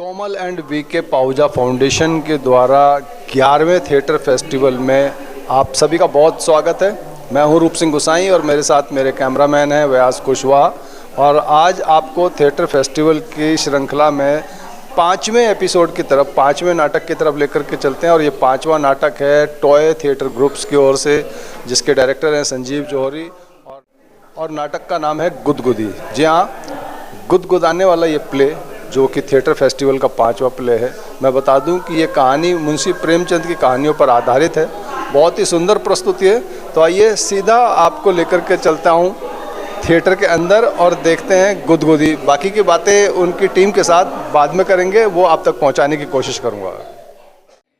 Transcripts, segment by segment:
Komal and we के Pahuja foundation के द्वारा 11वें थिएटर फेस्टिवल में आप सभी का बहुत स्वागत है। मैं हूं रूप सिंह गुसाई और मेरे साथ मेरे कैमरामैन हैं व्यास कुशवाहा। और आज आपको थिएटर फेस्टिवल की श्रृंखला में 5वें एपिसोड की तरफ, 5वें नाटक की तरफ लेकर के चलते हैं। और ये 5वां नाटक है टॉय थिएटर ग्रुप्स की ओर से, जिसके डायरेक्टर हैं संजीव जौहरी। और नाटक का नाम है गुदगुदी। जी हाँ, गुदगुदाने वाला ये प्ले जो कि थिएटर फेस्टिवल का 5वां प्ले है। मैं बता दूं कि ये कहानी मुंशी प्रेमचंद की कहानियों पर आधारित है। बहुत ही सुंदर प्रस्तुति है। तो आइए सीधा आपको लेकर के चलता हूं थिएटर के अंदर और देखते हैं गुदगुदी। बाकी की बातें उनकी टीम के साथ बाद में करेंगे, वो आप तक पहुंचाने की कोशिश करूंगा।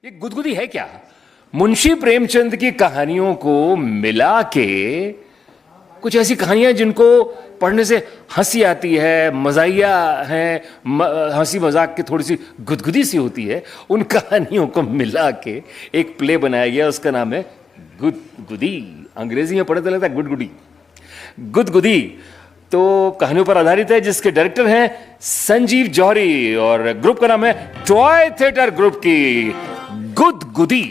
ये गुदगुदी है क्या? मुंशी प्रेमचंद की कहानियों को मिला के कुछ ऐसी कहानियां जिनको पढ़ने से हंसी आती है, मजाइया है, हंसी मजाक की थोड़ी सी गुदगुदी सी होती है, उन कहानियों को मिला के एक प्ले बनाया गया। उसका नाम है गुदगुदी। अंग्रेजी में पढ़े तो लगता है गुडगुडी। गुदगुदी तो कहानियों पर आधारित है, जिसके डायरेक्टर हैं संजीव जौहरी और ग्रुप का नाम है टॉय थिएटर ग्रुप की गुदगुदी।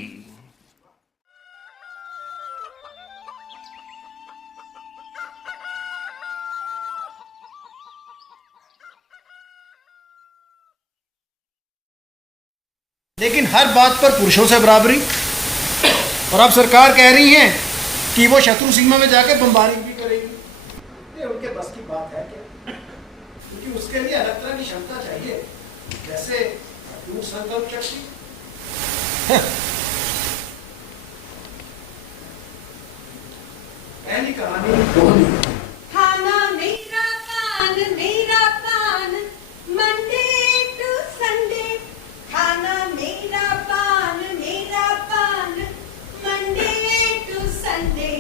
लेकिन हर बात पर पुरुषों से बराबरी। और अब सरकार कह रही है कि वो शत्रु सीमा में जाकर बमबारी भी करेगी। ये उनके बस की बात है क्या? क्योंकि उसके लिए अलग तरह की क्षमता चाहिए, जैसे अटूट संकल्प शक्ति। पहली कहानी खाना मेरा पान मंडे टू संडे। खाना मेरा पान मंडे टू संडे।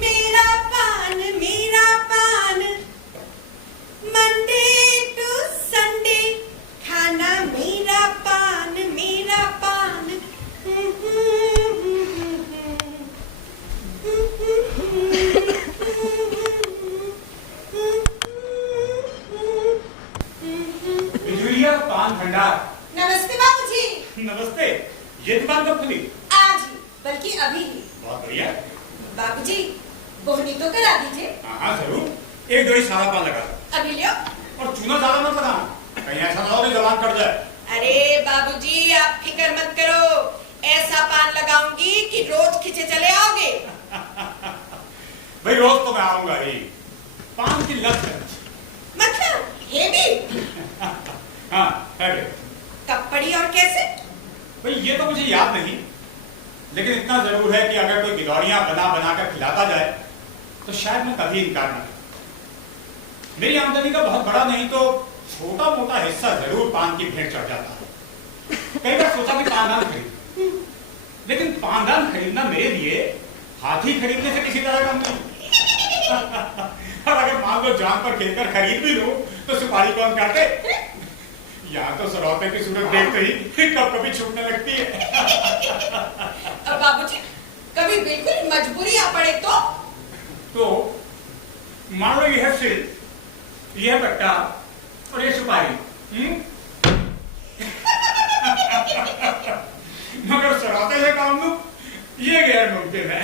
मेरा पान मंडे टू संडे। खाना मेरा पान बिजुलिया पान भंडार। नमस्ते बाबूजी। नमस्ते। ये दुकान कब खुली? आज ही, बल्कि अभी ही। बहुत बढ़िया। बाबूजी, बोहनी तो करा दीजिए। हाँ जरूर। एक जोड़ी सादा पान लगा दो। अभी लियो। और चूना ज्यादा मत लगाना, कहीं ऐसा ना हो कि जबान कट जाए। अरे बाबूजी, आप फिक्र मत करो। ऐसा पान लगाऊंगी कि रोज खींचे चले आओगे। भाई रोज तो मैं आऊंगा ही। पान की लत है। मतलब ये भी? हाँ है भी। कब पड़ी और कैसे? भाई ये तो मुझे याद नहीं, लेकिन इतना जरूर है कि अगर कोई गिलौड़ियां बना कर खिलाता जाए तो शायद मैं कभी इनकार न करूं। मेरी आमदनी का बहुत बड़ा नहीं तो छोटा मोटा हिस्सा जरूर पान की भेंट चढ़ जाता है। कई बार सोचा कि पानदान खरीद, लेकिन पानदान खरीदना मेरे लिए हाथी खरीदने से किसी तरह कम नहीं। और अगर मान लो जान पर खेलकर खरीद भी लूं तो सुपारी कौन काटे? यहाँ तो सरौते की सूरत देखते ही कब कभी छूटने लगती है। अब बाबूजी, कभी बिल्कुल मजबूरी आ पड़े तो मान लो यह सिल, यह कट्टा और ये सुपारी। मगर सरौते से काम लूं, ये गैर मुमकिन है।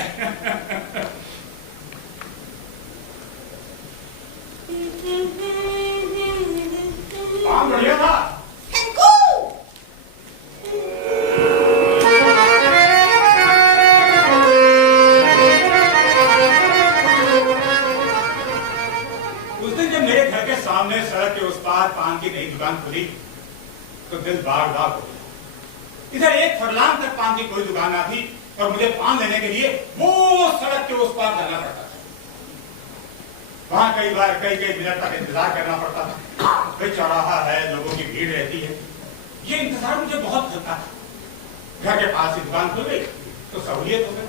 काम बढ़िया था। उस दिन जब मेरे घर के सामने सड़क के उस पार पान की नई दुकान खुली तो दिल बाग बाग हो गया। इधर एक फरलांग तक पान की कोई दुकान ना थी और मुझे पान लेने के लिए वो सड़क के उस पार जाना पड़ता था। वहां कई बार कई मिनट तक इंतजार करना पड़ता था। भाई चौराहा है, लोगों की भीड़ रहती है, ये इंतजार मुझे बहुत खलता था। घर के पास ही दुकान खुल गई तो सहूलियत हो गई।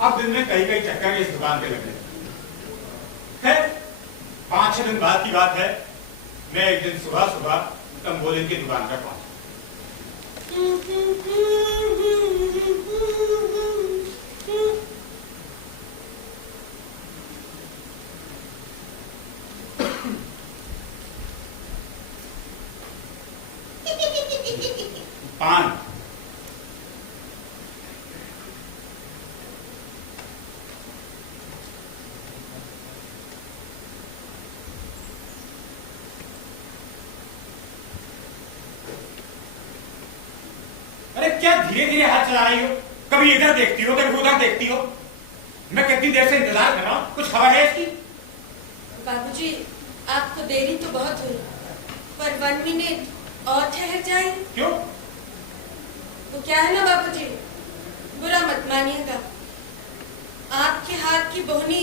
अब दिन में कई चक्कर इस दुकान के लगे। खैर 5-6 दिन बाद की बात है, मैं एक दिन सुबह तंबोलिन की दुकान पर पहुंचा। पान। अरे क्या धीरे धीरे हाथ चला रही हो? कभी इधर देखती हो, कभी उधर देखती हो। मैं कितनी देर से इंतजार कर रहा हूं, कुछ खबर है इसकी? बाबूजी, आपको देरी तो बहुत हुई, पर 1 मिनट और ठहर जाए। क्यों? वो क्या है ना बाबूजी, बुरा मत मानिएगा, आपके हाथ की बोहनी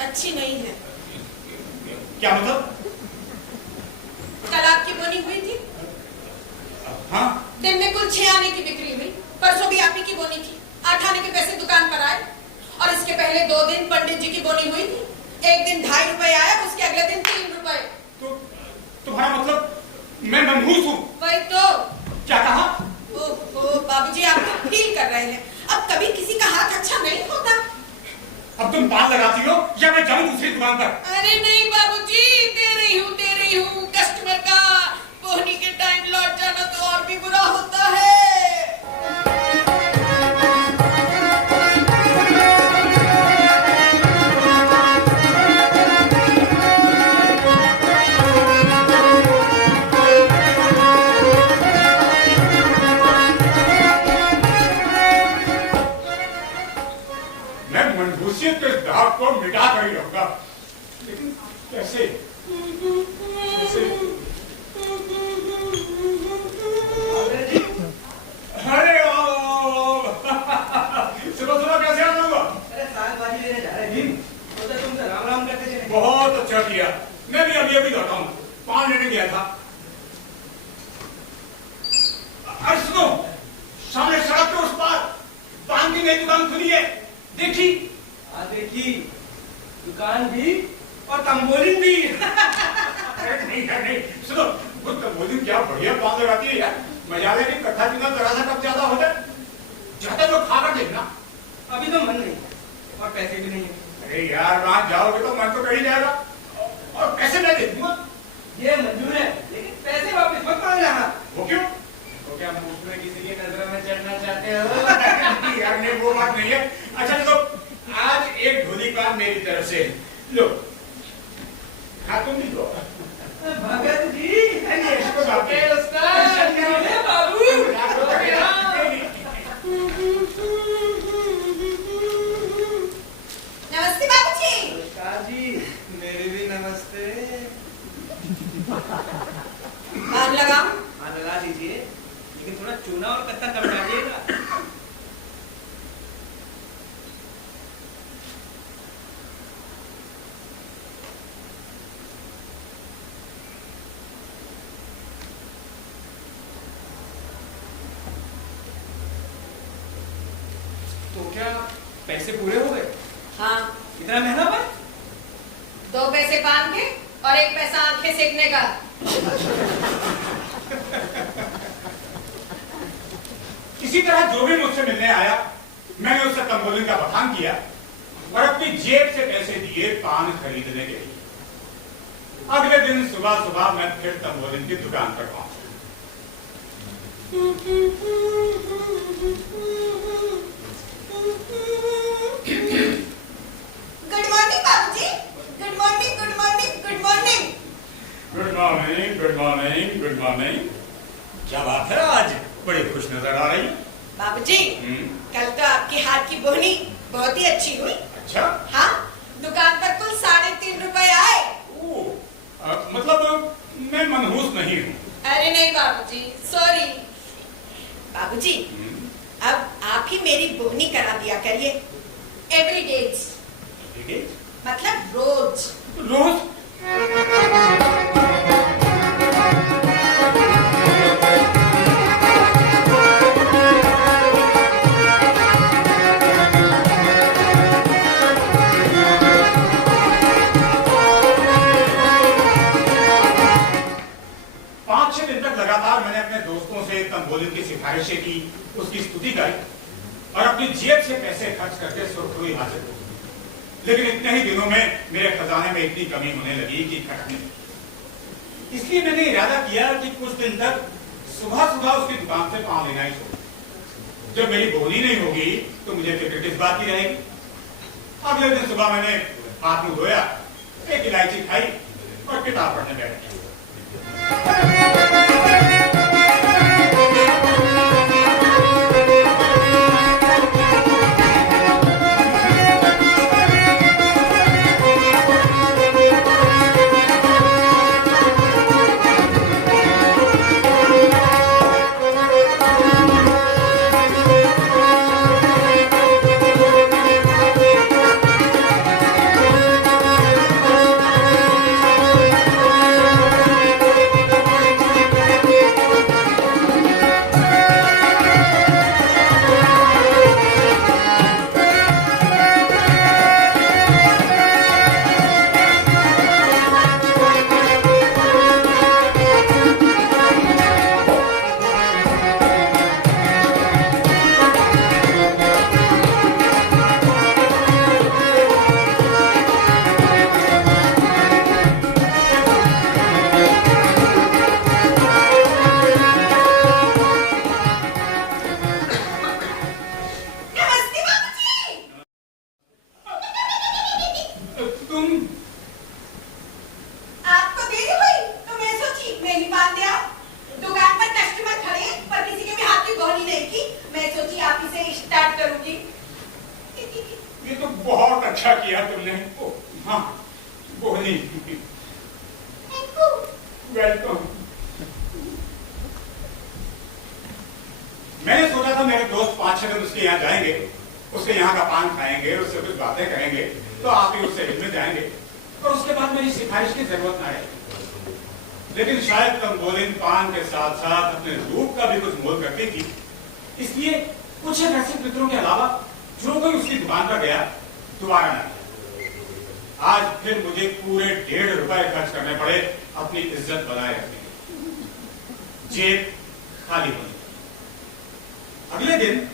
अच्छी नहीं है। क्या मतलब? कल आपकी बोनी हुई थी, हाँ? दिन में कुल 6 आने की बिक्री हुई। परसों भी आप ही की बोनी थी, 8 आने के पैसे दुकान पर आए। और इसके पहले 2 दिन पंडित जी की बोनी हुई थी, एक दिन 2.5 रुपए आया, उसके अगले दिन 3 रुपए। तो तुम्हारा मतलब मैं मनहूस हूँ? वही तो। क्या कहा? ओहो बाबूजी, आप तो फील कर रहे हैं, अब कभी किसी का हाथ अच्छा नहीं होता। अब तुम पान लगाती हो या मैं जाऊं दूसरी दुकान पर? अरे नहीं बाबूजी, दे रही हूँ। कस्टमर का बोहनी के टाइम लौट जाना तो और भी बुरा होता है। मैं मनहूसियत के दाग को मिटा कर ही रहूंगा, लेकिन कैसे? अरे सुबह कैसे आप लोग? अरे साग भाजी लेने जा रहे हैं, सोचा तुमसे राम राम करते चले। बहुत अच्छा किया, मैं भी अभी लौटा हूँ, पान लेने गया था। अरे सुनो, सामने सड़क के उस पार पान की नई दुकान खुली है, देखी? हाँ देखी, दुकान भी और तंबोलिन भी। अरे नहीं, सुनो, वो तंबोलिन क्या बढ़िया पान लगाती है यार। मजा ले कि कट्ठा पीना जरा सा कब ज्यादा हो जाए, ज्यादा लोग खाकर देखना। अभी तो मन नहीं है और पैसे भी नहीं है। अरे यार, वहां जाओगे तो मन तो कर ही जाएगा, और पैसे मैं दे दूंगा। ये मंजूर है, लेकिन पैसे वापस मत मांग रहा। वो क्यों? तो क्या मुफ्त में किसी की नजर में चढ़ना चाहते हो? यार नहीं, वो बात नहीं है। अच्छा चलो, आज एक ढोली पान मेरी तरफ से लो। हाँ तुम भी लो। भगत जी, इसको बाप रे। अरे बाबू, नमस्ते बाबूजी। नमस्कार जी, मेरी भी नमस्ते। पान लगाऊं? हाँ लगा दीजिए, लेकिन थोड़ा चूना और कत्ता कम डालिएगा। तो क्या पैसे पूरे हो गए? हाँ, इतना महंगा पान? 2 पैसे पान के और 1 पैसा आंखें सेकने का। इसी तरह जो भी मुझसे मिलने आया, मैंने उससे तंबोलिन का बखान किया और अपनी जेब से पैसे दिए पान खरीदने के लिए। अगले दिन सुबह सुबह मैं फिर तंबोलिन की दुकान पर पहुंचा। गुड मॉर्निंग बाबूजी। Good morning. Good morning. क्या बात है, आज बड़ी खुश नजर आ रही है। बाबूजी, कल तो आपके हाथ की बोहनी बहुत ही अच्छी हुई। अच्छा? हाँ, दुकान पर कुल 3.5 रुपए आए। मतलब मैं मनहूस नहीं हूँ। अरे नहीं बाबूजी, सॉरी। बाबूजी, अब आप ही मेरी बोहनी करा दिया करिए। एवरीडेज, मतलब रोज। रोज? लगातार मैंने अपने दोस्तों से तंबोलिन की सिफारिशें की, उसकी स्तुति करी और अपनी जेब से पैसे खर्च करके सुरखरुई हासिल की। लेकिन इतने ही दिनों में मेरे खजाने में इतनी कमी होने लगी कि घटने लगी। इसलिए मैंने इरादा किया कि कुछ दिन तक सुबह सुबह उसकी दुकान से पाँव लेना ही छोड़। जब मेरी बोनी नहीं होगी तो मुझे फिक्र किस बात की रहेगी। अगले दिन सुबह मैंने हाथ मुंह धोया, एक इलायची खाई और किताब पढ़ने बैठ गया। नमस्ते बाबूजी। तुम आपको देरी हुई तो मैं सोची मैं ही बांध दिया। दुकान पर कस्टमर खड़े पर किसी के भी हाथ की गोली नहीं की। मैं सोची आप इसे स्टार्ट करूंगी। ये तो बहुत अच्छा किया तुमने। ओ, हाँ, बोली। वेलकम। मैंने सोचा था मेरे दोस्त 5-6 दिन उसके यहाँ जाएंगे, उसके यहाँ का पान खाएंगे, उससे कुछ बातें करेंगे, तो आप ही उससे मिलने जाएंगे और उसके बाद मेरी सिफारिश की जरूरत ना आएगी। लेकिन शायद तंबोलिन पान के साथ साथ अपने रूप का भी कुछ मोल करती थी, इसलिए कुछ एक ऐसे मित्रों के अलावा जो कोई उसकी दुकान पर गया दोबारा ना गया। आज फिर मुझे पूरे 1.5 रुपए खर्च करने पड़े अपनी इज्जत बनाए रखने के, जेब खाली होने। अगले दिन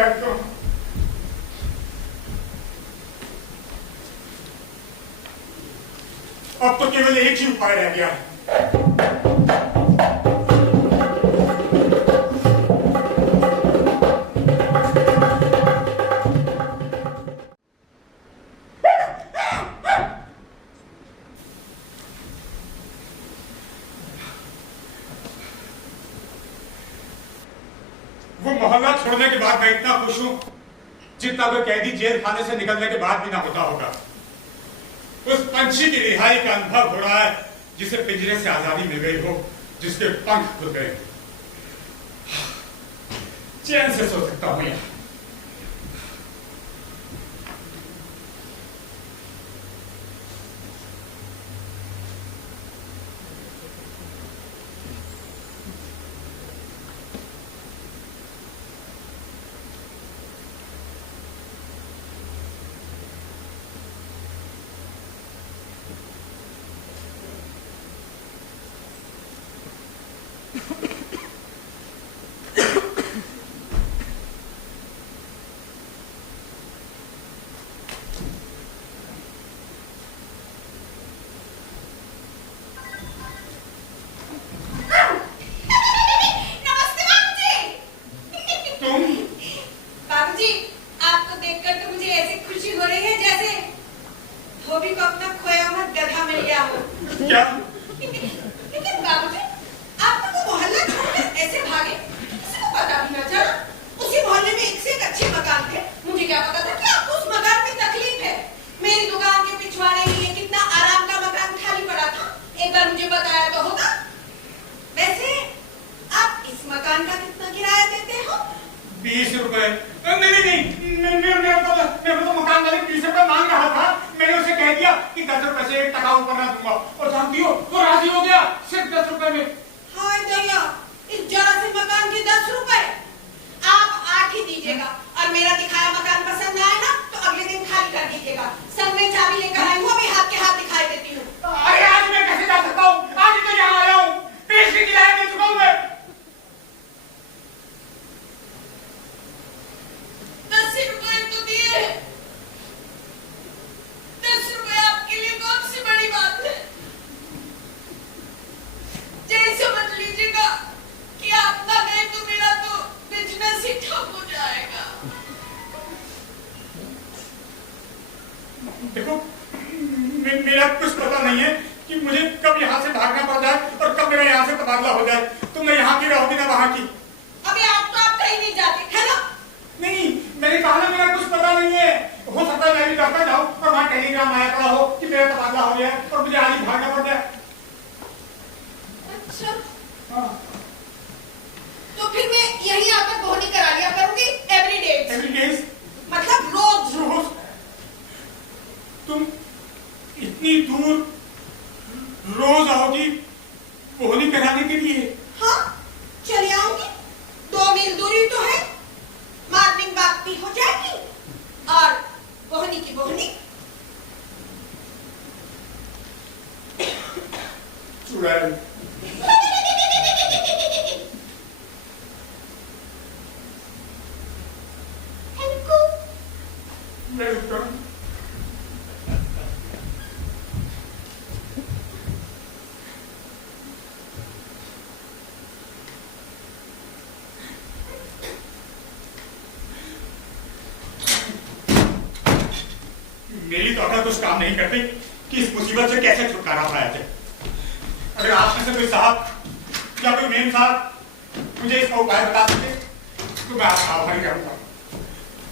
बैठता हूं। अब तो केवल एक ही उपाय रह गया है। वो मोहल्ला छोड़ने के बाद मैं इतना खुश हूं जितना कोई कैदी जेल खाने से निकलने के बाद भी ना होता होगा। उस पंछी की रिहाई का अनुभव हो रहा है जिसे पिंजरे से आजादी मिल गई हो, जिसके पंख खुल गए। चैन से सो सकता हूं यहां। क्या? लेकिन बाबूजी, आप तो वो मोहल्ला छोड़कर ऐसे भागे, किसी को पता भी न चला। उसी मोहल्ले में एक से एक अच्छे मकान थे। मुझे क्या पता था कि आपको उस मकान में तकलीफ है। मेरी दुकान के पिछवाड़े में ये कितना आराम का मकान खाली पड़ा था, एक बार मुझे बताया तो होगा। वैसे आप इस मकान का कितना किराया देते हो? 20 रुपए। नहीं, मेरे तो मकान वाले 20 रुपए मांग रहा था। मैंने उसे कह दिया कि 10 रुपए से 1 टका ऊपर ना दूंगा, और जानती हो वो राजी हो गया सिर्फ 10 रुपए में। हाय दया, इस जरा से मकान के 10 रुपए। आप 8 ही दीजिएगा, और मेरा दिखाया मकान पसंद आए ना तो अगले दिन खाली कर दीजिएगा। संग में चाबी लेकर आई हूँ, अभी हाथ के हाथ दिखाई देती हूँ। अरे आज मैं कैसे जा सकता हूँ? आज ही तो यहाँ आया हूँ, पेश की किराया दे चुका हूँ मैं। 10 रुपए तो दिए। 10 रुपए आपके लिए कौन सी बड़ी बात है? जैसे समझ लीजिएगा कि आप ना गए तो मेरा तो बिजनेस ही ठप हो जाएगा। देखो, मेरा कुछ पता नहीं है कि मुझे कब यहाँ से भागना पड़ जाए और कब मेरा यहाँ से तबादला हो जाए। तो मैं यहाँ की रहोगी ना वहाँ की? अभी आप कहीं नहीं जाते है ना? नहीं, मैंने कहा ना मेरा कुछ पता नहीं है। हो सकता है मैं भी दफ्तर जाऊँ और वहाँ टेलीग्राम आया पड़ा हो कि मेरा तबादला हो गया है और मुझे आज ही भागना पड़ जाए। अच्छा, हाँ। तो फिर मैं यहीं आकर बोहनी करा लिया करूंगी एवरी डे। मतलब रोज। तुम इतनी दूर रोज आओगी बोहनी कराने के लिए? हाँ, चले आऊंगी। 2 मील दूरी तो है, मॉर्निंग वॉक भी हो जाएगी और बोहनी की बोहनी। चुड़ैल। मैं रुकता हूँ। मेरी तो अकल कुछ काम नहीं करती कि इस मुसीबत से कैसे छुटकारा पाया जाए। अगर आप में से कोई साहब या कोई मेम साहब मुझे इसका उपाय बता सके तो मैं आपका आभारी रहूंगा।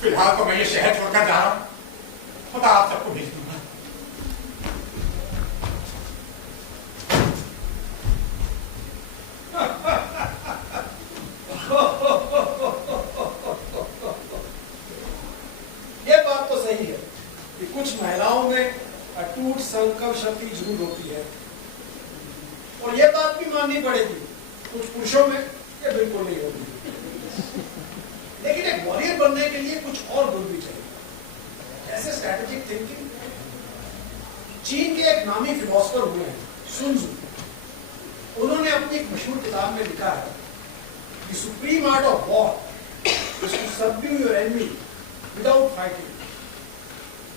फिलहाल तो मैं ये शहर छोड़कर जा रहा हूँ, खुदा आप सबको भेज दूंगा। ये बात तो सही है कि कुछ महिलाओं में अटूट संकल्प शक्ति जरूर होती है, और ये बात भी माननी पड़ेगी कुछ पुरुषों में ये बिल्कुल नहीं होती। लेकिन एक वॉरियर बनने के लिए कुछ और गुण भी चाहिए, जैसे स्ट्रैटेजिक थिंकिंग। चीन के एक नामी फिलोसोफर हुए हैं सुन त्सु। उन्होंने अपनी एक मशहूर किताब में लिखा है कि supreme art of war is to subdue your enemy without fighting.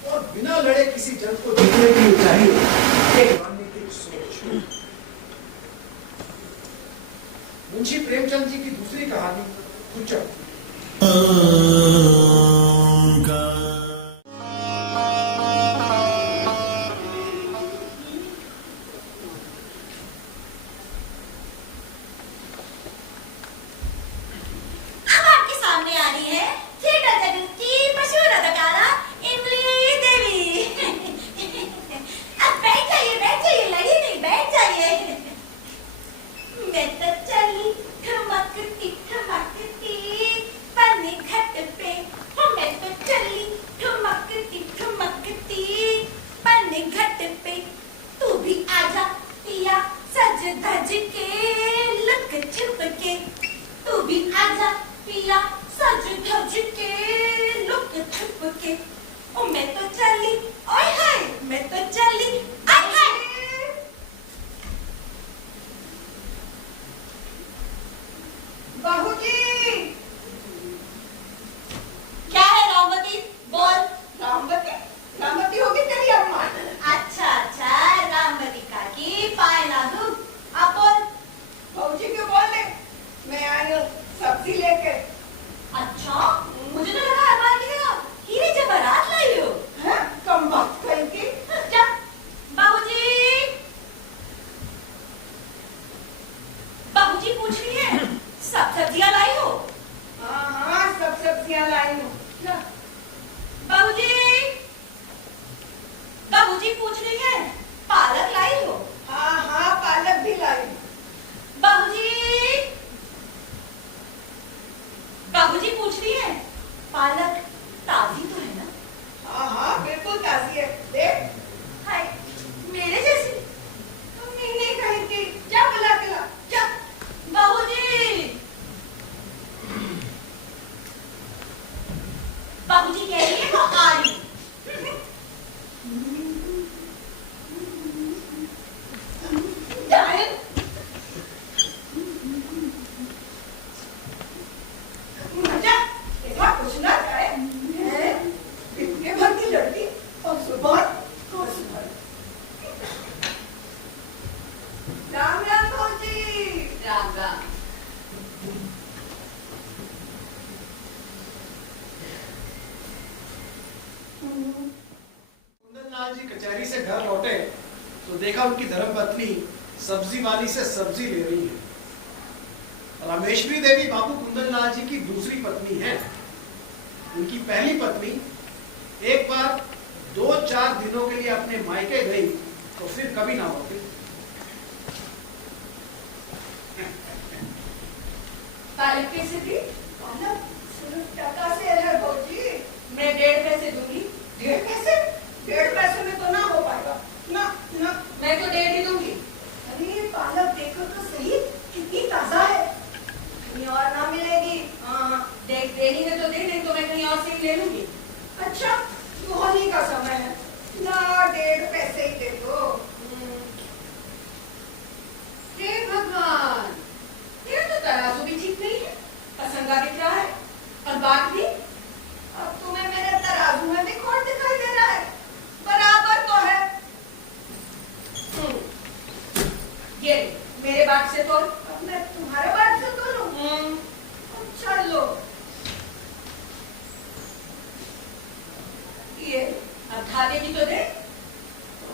और बिना लड़े किसी जंग को जीतने के लिए चाहिए एक रणनीतिक सोच। मुंशी प्रेमचंद जी की दूसरी कहानी कुचक। कुंदनलाल जी कचहरी से घर लौटे तो देखा उनकी धर्मपत्नी सब्जी वाली से सब्जी ले रही है। रामेश्वरी देवी बाबू कुंदनलाल जी की दूसरी पत्नी है। उनकी पहली पत्नी एक बार 2-4 दिनों के लिए अपने मायके गई तो फिर कभी ना होती। पालक कैसे दी? पालक सिर्फ टका से है भौजी। मैं 1.5 पैसे दूंगी। 1.5 पैसे? 1.5 पैसे में तो ना हो पाएगा। ना ना मैं तो 1.5 ही दूंगी। अरे पालक देखो तो सही कितनी ताजा है। कहीं और ना मिलेगी। हाँ देनी है तो दे, नहीं तो मैं कहीं और से ही ले लूंगी। अच्छा धोनी का समय है ना, 1.5 पैसे ही दे दो। हे भगवान, ये तो तराजू भी ठीक नहीं है, पसंदा दिख रहा है और बात भी। अब तुम्हें मेरे तराजू में भी खोट दिखाई दे रहा है। बराबर तो है। ये मेरे बाट से तोल, अब मैं तुम्हारे बाट से तोलूं। अच्छा लो ये, अब खा देगी तो दे।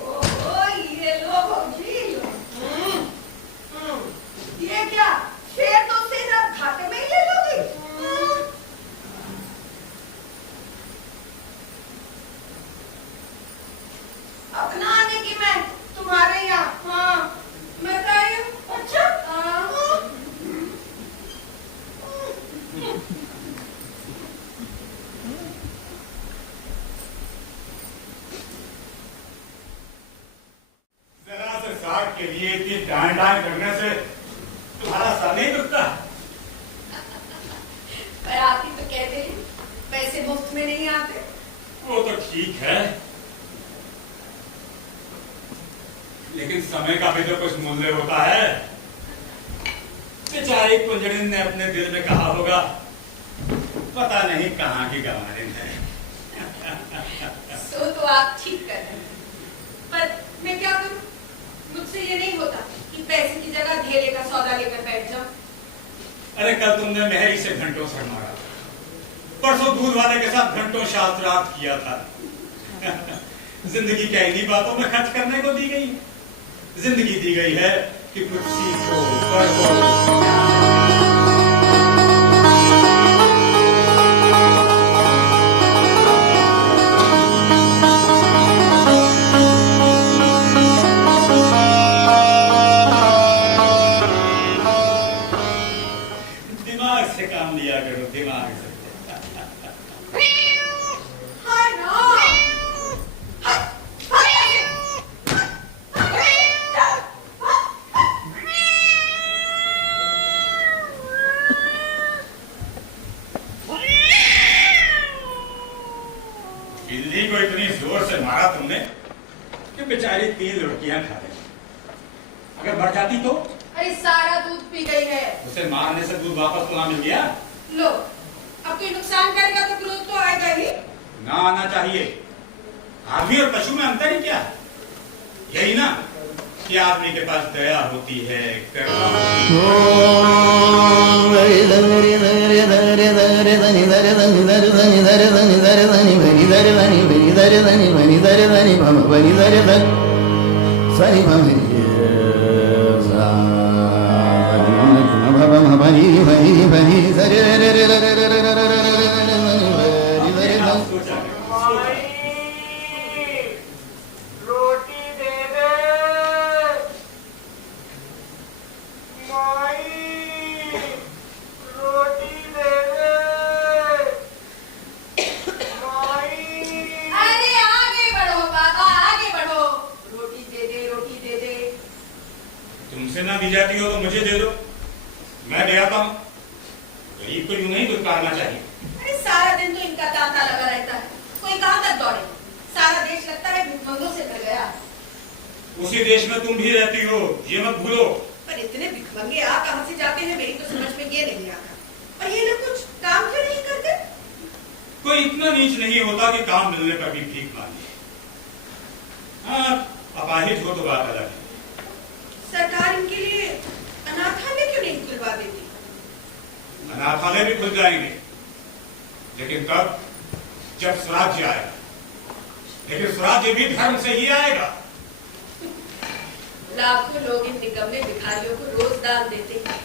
ओ ये लो भौजी लो। ये क्या शेर तो सीधा घाटे में ही ले लोगी? अपना आने की मैं तुम्हारे यहाँ। हाँ मैं तो आई हूँ। अच्छा जरा से साग के लिए इतनी डांट करने से तुम्हारा सर नहीं दुखता? पर आप ही तो कहते हैं पैसे मुफ्त में नहीं आते। वो तो ठीक है, लेकिन समय का भी तो कुछ मूल्य होता है। बेचारी कुंजड़िन ने अपने दिल में कहा होगा पता नहीं कहाँ की गंवारिन है। सो तो आप ठीक कर रहे हैं, पर मैं क्या करूं? मुझसे ये नहीं होता कि पैसे की जगह ढेले का सौदा लेकर बैठ जाऊं। अरे कल तुमने मेहरी से घंटों सर मारा, परसों दूध वाले के साथ घंटों शास्त्रार्थ किया था। जिंदगी क्या इन्हीं बातों में खर्च करने को दी गई है? जिंदगी दी गई है कि कुछ सीखो, पढ़ो। दिमाग से काम लिया करो, दिमाग से। हाय राम! बिल्ली को इतनी जोर से मारा तुमने कि बेचारी 3 लुढ़कियां खा गई। अगर मर जाती तो? अरे सारा दूध पी गई है। उसे मारने से दूध वापस तो ना मिल गया? लो, अब कोई नुकसान करेगा तो क्रोध तो आएगा ही। ना आना चाहिए। आदमी और पशु में अंतर ही क्या है? यही ना कि आदमी के पास दया होती है, करुणा रोटी दे दे माई, रोटी दे दे माई। अरे आगे बढ़ो बाबा, आगे बढ़ो। रोटी दे दे, रोटी दे दे। तुमसे ना दी जाती हो तो मुझे दे दो, मैं ले आता हूँ। गरीब को यूं नहीं दुत्कारना चाहिए। अरे सारा दिन तो इनका तांता लगा रहता है, कोई कहाँ तक दौड़े? सारा देश लगता है भिखमंगों से भर गया। उसी देश में तुम भी रहती हो, ये मत भूलो। पर इतने भिखमंगे आ कहाँ से जाते हैं, मेरी तो समझ में ये नहीं आता। और ये लोग कुछ काम क्यों नहीं करते? कोई इतना नीच नहीं होता कि काम मिलने पर भी भीख मांगे। हाँ, अपाहिज हो तो बात अलग है। सरकार इनके लिए अनाथालय क्यों नहीं खुलवा देती? अनाथालय भी खुल जाएंगे, लेकिन कब? जब स्वराज्य आएगा। लेकिन स्वराज्य भी धर्म से ही आएगा। लाखों लोग इन निकम्मे भिखारियों को रोज दान देते हैं।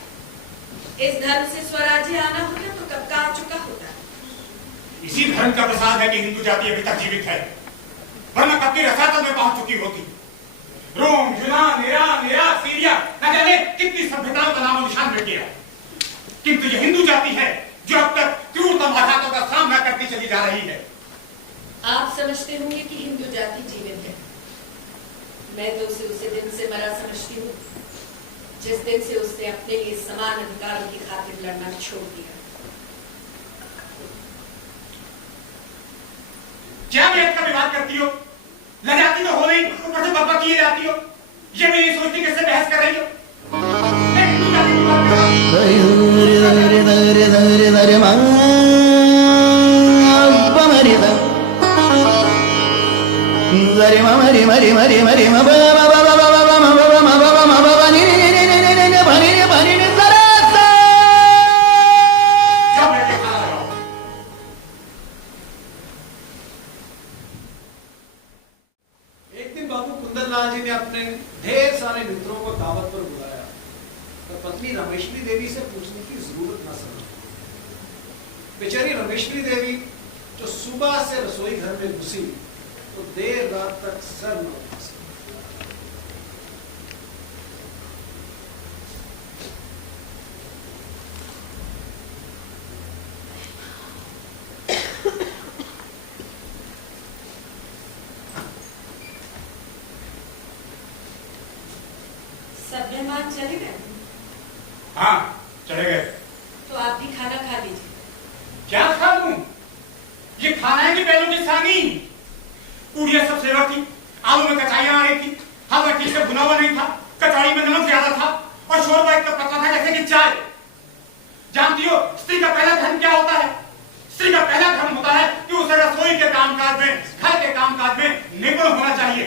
इस धर्म से स्वराज्य आना होता तो कब का आ चुका होता। इसी धर्म का प्रसाद है कि हिंदू जाति अभी तक जीवित है, वरना कब की रसातल में पहुंच चुकी होती। रोम, यूनान, ईरान, इराक, सीरिया, न जाने कितनी सभ्यताओं का नामो निशान मिट गया। किंतु यह हिंदू जाति है जो अब तक क्रूरतम आघातों का सामना करती चली जा रही है। आप समझते होंगे कि हिंदू जाति जीवित है। मैं तो उसे दिन से मरा समझती हूँ जिस दिन से उसने अपने लिए समान अधिकारों की खातिर लड़ना छोड़ दिया। क्या वेद का विवाद करती हो? लजाती तो हो नहीं, ऊपर से बकबक किए जाती हो। ये मैं ये सोचती किससे बहस कर रही हो? मैं हिंदू जाति की बात कर रहा एक दिन बाबू कुंदनलाल जी ने अपने ढेर सारे मित्रों को दावत पर बुलाया, तो पत्नी रमेश्वरी देवी से पूछने की जरूरत न समझी। बेचारी रमेश्वरी देवी जो सुबह से रसोई घर में घुसी तो देर रात तक सर न उठा सकी। सब मेहमान चले गए? हाँ, चले गए। तो आप भी खाना खा लीजिए। क्या खा लूं? ये खाना है कि बैलों की सानी? पूड़ियां सब सेवा थी, आलू में कचाइयां आ रही थी, हलवा ठीक से भुना हुआ नहीं था, कचौड़ी में नमक ज्यादा था और शोरबा इतना पतला था जैसे कि चाय। जानती हो स्त्री का पहला धर्म क्या होता है? कामकाज में, घर के कामकाज में निपुण होना चाहिए।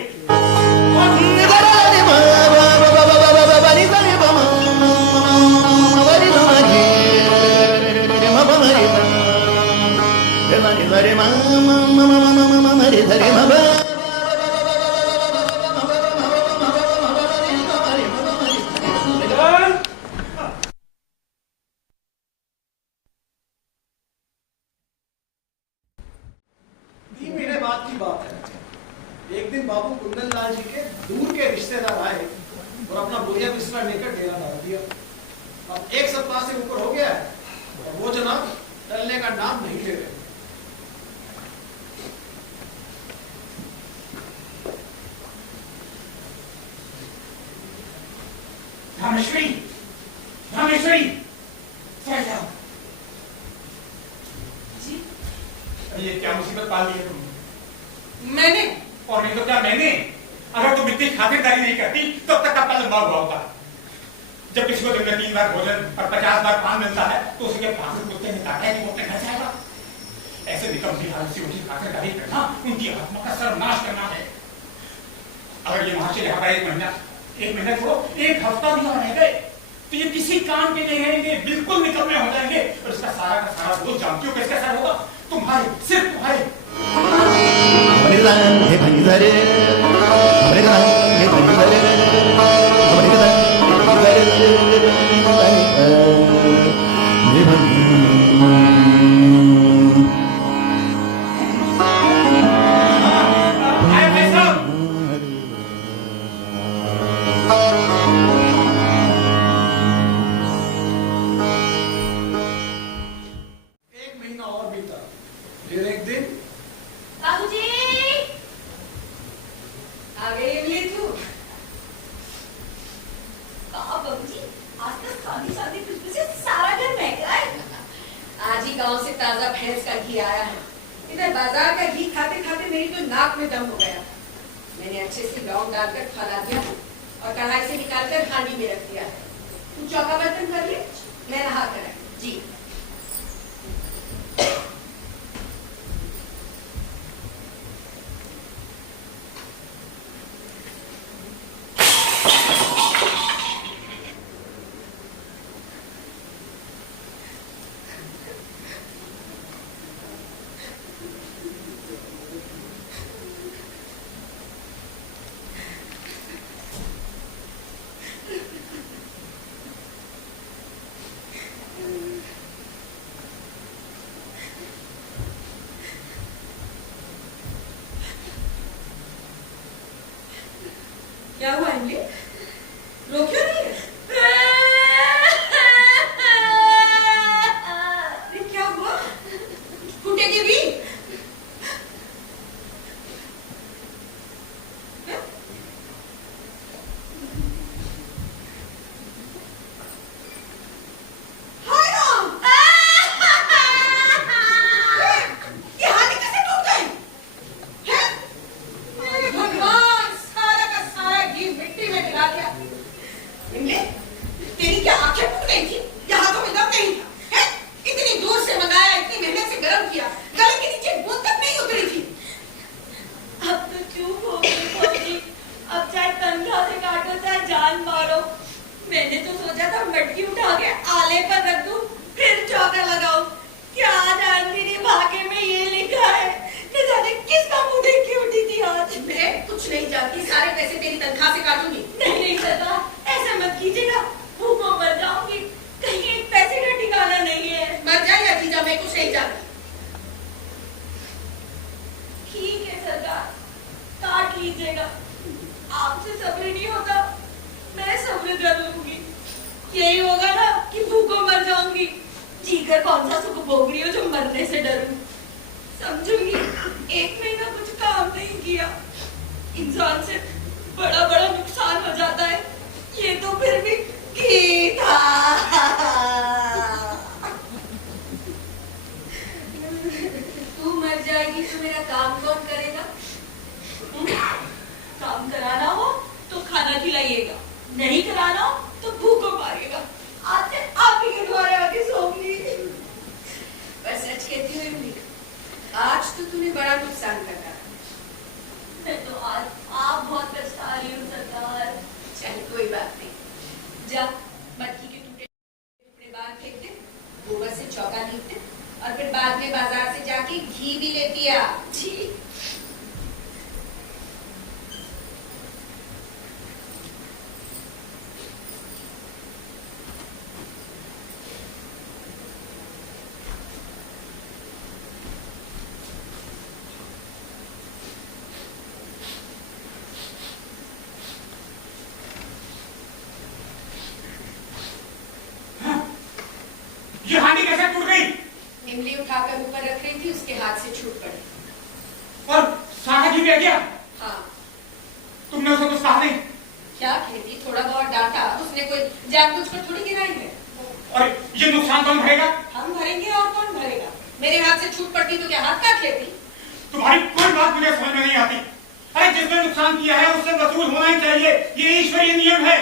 बाद की बात है, एक दिन बाबू कुंदन लाल जी के दूर के रिश्तेदार आए और अपना बोरिया बिस्तरा लेकर डेरा डाल दिया। अब 1 सप्ताह से ऊपर हो गया है और वो जनाब टलने का नाम नहीं ले रहे। रामेश्वरी, रामेश्वरी, चल जाओ। जी? ये क्या मुसीबत पाल दी है तुमने? मैंने? और नहीं तो क्या मैंने? अगर तुम इतनी खातिरदारी नहीं करती तो अब तक का पल लंबा हुआ होता। जब किसी को दिन में 3 बार भोजन और 50 बार पान मिलता है तो उसे क्या पागल कुत्ते ने काटा है कि वो अपने घर जाएगा? ऐसे निकम्मी हालत से उनकी खातिरदारी करना उनकी आत्मा का सर्वनाश करना है। अगर ये महाशय यहाँ पर 1 महीना छोड़ो 1 हफ्ता भी यहाँ रह गए तो ये किसी काम के नहीं रहेंगे, बिल्कुल निकम्मे हो जाएंगे। और इसका सारा का सारा बोझ जानती हो किसके सर होगा? तुम्हारे, सिर्फ तुम्हारे। क्या हुआ इमली? रो क्यों नहीं है? क्या हुआ? फूटेगी भी? आज तो तूने बड़ा नुकसान कर रहा है। मैं तो आज आप बहुत पछता रही हूँ सरकार। चल कोई बात नहीं, जा मटकी के टूटे टुकड़े बाहर फेंक दे, गोबर से चौका लीप दे और फिर बाद में बाजार से जाके घी भी लेती आ। जी। ये हांडी कैसे टूट गई? इमली उठाकर ऊपर रख रही थी, उसके हाथ से छूट पड़ी। और सारा घी बह गया? हाँ। तुमने उसे कुछ कहा नहीं? क्या कहती, थोड़ा बहुत डांटा, उसने कोई जानबूझकर थोड़ी गिराई है। और ये नुकसान कौन भरेगा? हम भरेंगे और कौन भरेगा? मेरे हाथ से छूट पड़ती तो क्या हाथ काट लेती? तुम्हारी कोई बात मुझे समझ में नहीं आती। अरे जिसने नुकसान किया है उससे वसूल होना ही चाहिए, ये ईश्वरीय नियम है।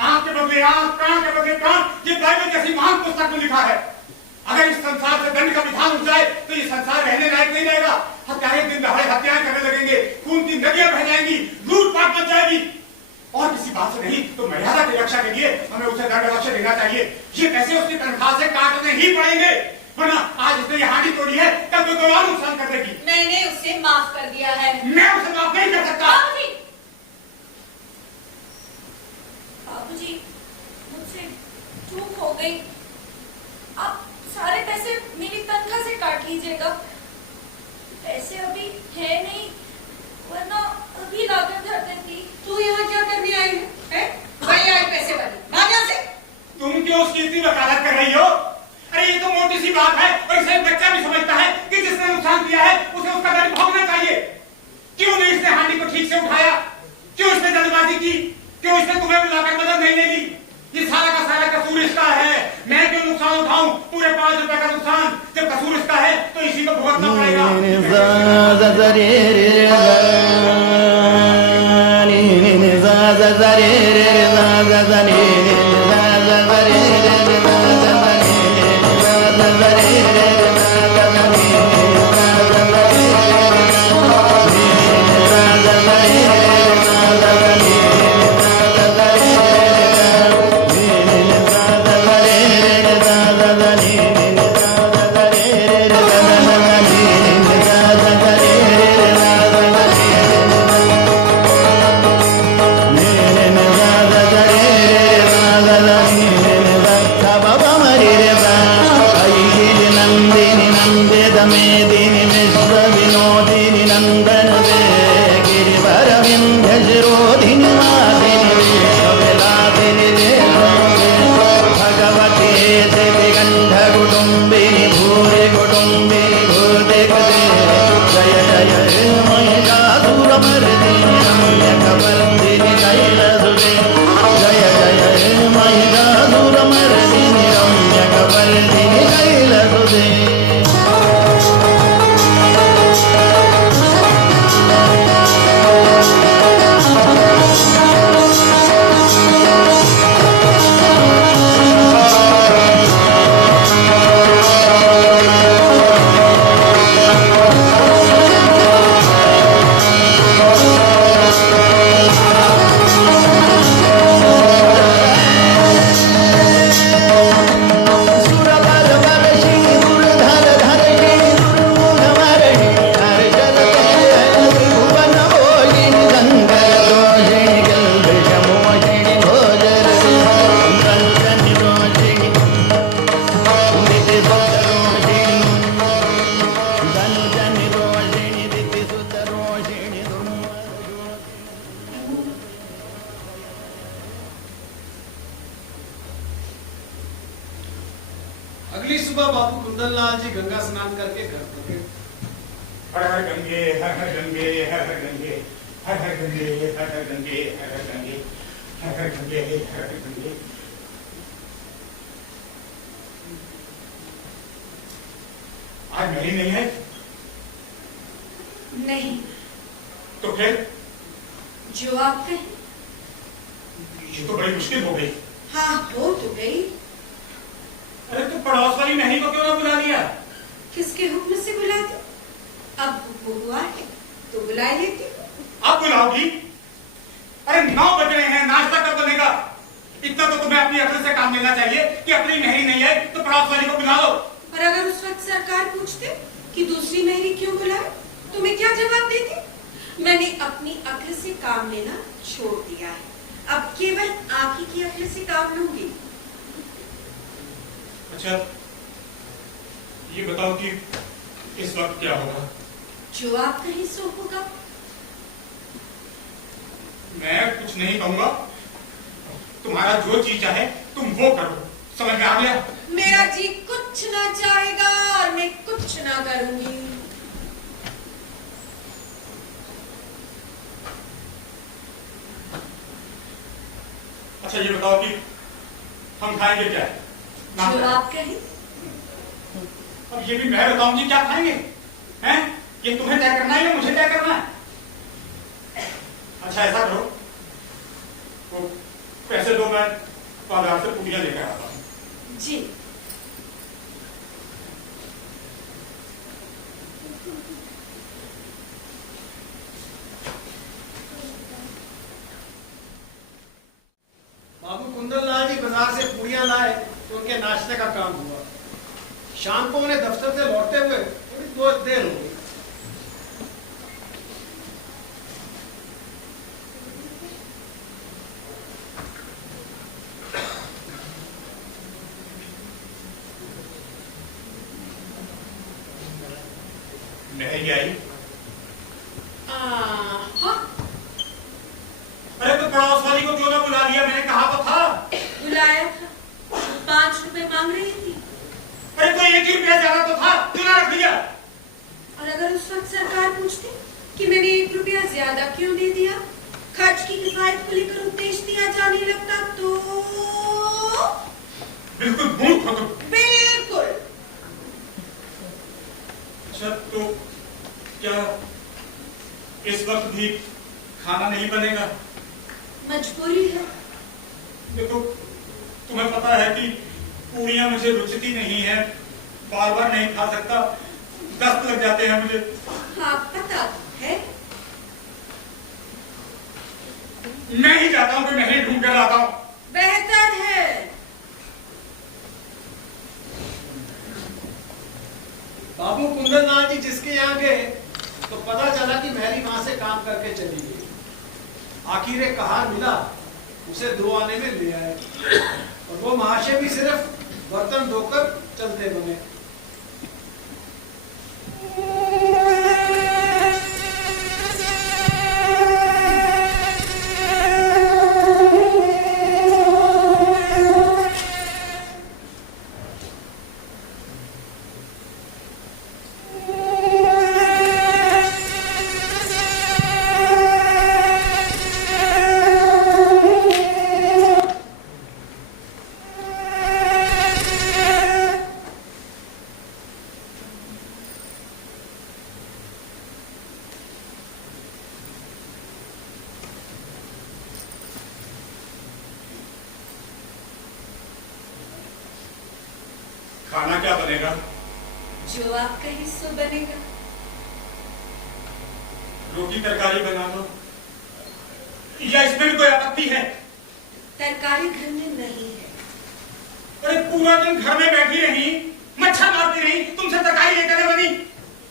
आंख के बदले आंख, प्राण के बदले प्राण, ये बाइबल जैसी महान पुस्तक में लिखा है। अगर इस संसार से दंड का विधान उठ जाए तो ये संसार रहने लायक नहीं रहेगा। हत्यारे दिन दहाड़े हत्याएं करने लगेंगे, खून की नदियां बह जाएंगी, लूटपाट मच जाएगी। और किसी बात से नहीं तो मर्यादा की रक्षा के लिए हमें उसे दंड अवश्य देना चाहिए। ये पैसे उसकी तनख्वाह से काटने ही पड़ेंगे, वरना आज उसने ये हांडी तोड़ी है, कल तो कोई और नुकसान कर देगी। मैंने उसे माफ कर दिया है। मैं उसे माफ नहीं कर सकता। बाबूजी, मुझसे चूक हो गई। आप सारे पैसे मेरी तनख्वाह से काट लीजिएगा। पैसे अभी है नहीं, वरना अभी लाकर धर देती। तू यहाँ क्या करने आई है? बड़ी आई पैसे वाली, भाग यहाँ से। तुम क्यों उसकी इतनी वकालत कर रही हो? अरे ये तो मोटी सी बात है और इसे बच्चा भी समझता है कि जिसने नुकसान किया है उसे उसका दंड भोगना चाहिए। क्यों नहीं इसने हांडी को ठीक से उठाया? क्यों इसने जल्दबाजी की? क्यों इसने तुम्हें बुलाकर मदद नहीं ले ली? ये सारा का सारा कसूर इसका है। मैं क्यों नुकसान उठाऊं? पूरे 5 रुपए का नुकसान जब कसूर इसका है तो इसी को भुगतना पड़ेगा। अगली सुबह बाबू कुंदनलाल जी गंगा स्नान करके घर पहुंचे। हर हर गंगे, हर हर गंगे, हर हर गंगे, हर हर गंगे, हर हर गंगे, हर हर गंगे, हर हर गंगे, हर हर गंगे। आज मेरी नहीं है? नहीं। तो फिर? जो आप कहें। ये तो बड़ी मुश्किल हो गई। हाँ हो तो गई। अरे तो पड़ोस वाली नहीं को क्यों ना बुला लिया? किसके हुक्म से बुला दो? बुला लेती हूँ। अब बुलाओगी? अरे 9 बज रहे हैं, नाश्ता कब बनेगा? इतना तो तुम्हें अपनी अकल से काम लेना चाहिए कि अपनी मेहरी नहीं है तो पड़ोस वाली को बुला लो। पर अगर उस वक्त सरकार पूछते कि दूसरी मेहरी क्यों बुलाए, तो मैं क्या जवाब देती? मैंने अपनी अक्ल से काम लेना छोड़ दिया है, अब केवल आप ही की अक्ल से काम लूंगी। अच्छा, ये बताओ कि इस वक्त क्या होगा? जो आप कहीं सो होगा। मैं कुछ नहीं कहूंगा, तुम्हारा जो जी चाहे तुम वो करो, समझ में आ गया? मेरा जी कुछ ना चाहेगा और मैं कुछ ना करूंगी। अच्छा ये बताओ कि हम खाएंगे क्या? जो आप कहें। अब ये भी मैं बताऊंगी क्या खाएंगे? हैं? ये तुम्हें तय करना है या मुझे तय करना है? अच्छा ऐसा करो, तो पैसे दो, मैं बाजार से पूड़ियां लेकर आता हूँ। जी। बाबू कुंदनलाल जी बाजार से पूड़ियां लाए तो उनके नाश्ते का काम हुआ। शाम को उन्हें दफ्तर से लौटते हुए थोड़ी देर हो गई। नहीं आई? हाँ। अरे तो पड़ोस वाली को क्यों ना बुला लिया? मैंने कहा तो था। बुलाया था, 5 रुपए मांग रही थी। अरे तो 1 ही रुपया ज्यादा तो था, क्यों ना रख दिया? और अगर उस वक्त सरकार पूछती कि मैंने 1 रुपया ज्यादा क्यों दे दिया, खर्च की किफायत को लेकर उपदेश दिया जाने लगता तो? बिल्कुल मूर्ख हो तुम। बिल्कुल। अच्छा तो क्या इस वक्त भी खाना नहीं बनेगा? मजबूरी है। देखो तुम्हें पता है कि पूरियां मुझे रुचती नहीं है, बार बार नहीं खा सकता, दस्त लग जाते हैं मुझे। हाँ पता है। मैं ही जाता हूँ कि मैं ही ढूंढ कर लाता हूँ। बेहतर है। बाबू कुंदनलाल जी जिसके यहाँ गए तो पता चला कि मैरी वहां से काम करके चली गई। आखिर एक कहार मिला, उसे 2 आने में ले आए और वो महाशय भी सिर्फ बर्तन धोकर चलते बने। खाना क्या बनेगा? जो आपका हिस्सा बनेगा। रोटी तरकारी बना दो, या इसमें भी कोई आपत्ति है? तरकारी घर में नहीं है। अरे पूरा दिन घर में बैठी रही, मच्छर मारती रही, तुमसे तरकारी लेकर बनी,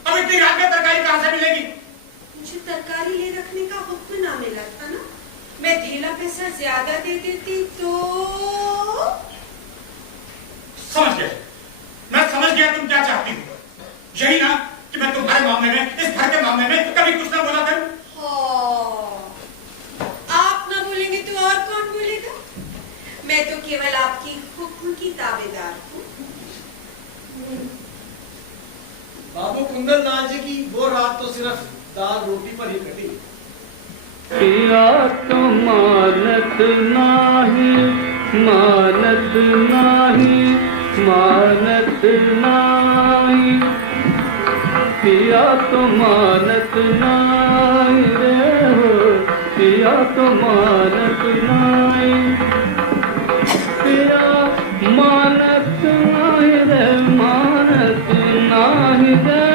अब इतनी रात में तरकारी कहां से मिलेगी? मुझे तरकारी ले रखने का हुक्म ना मिला था ना, मैं ढीला पैसा ज्यादा दे देती तो? समझ गया, मैं समझ गया तुम क्या चाहती हो। यही ना कि मैं तुम्हारे मामले में, इस घर के मामले में कभी कुछ ना बोला करूं। आप ना बोलेंगे तो और कौन बोलेगा? मैं तो केवल आपकी हुक्म की ताबेदार हूँ। बाबू कुंदनलाल जी की वो रात तो सिर्फ दाल रोटी पर ही कटी। पिया तो मानत नाही, मानत नाही, मानत नाही, पिया तो मानत नाही रे हो, पिया तो मानत नाही, पिया मानत नाही रे, मानत नाही रे,